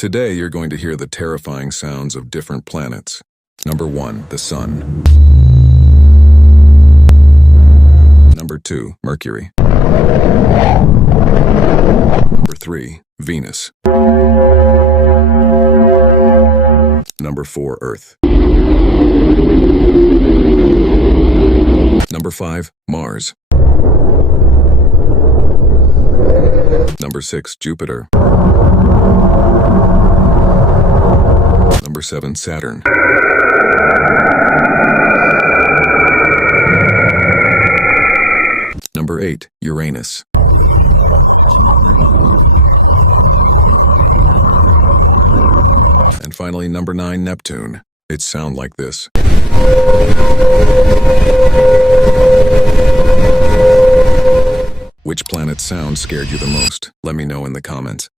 Today, you're going to hear the terrifying sounds of different planets. Number 1, the Sun. Number 2, Mercury. Number 3, Venus. Number 4, Earth. Number 5, Mars. Number 6, Jupiter. Number 7, Saturn. Number 8, Uranus. And finally, number 9, Neptune. It sounds like this. Which planet's sound scared you the most? Let me know in the comments.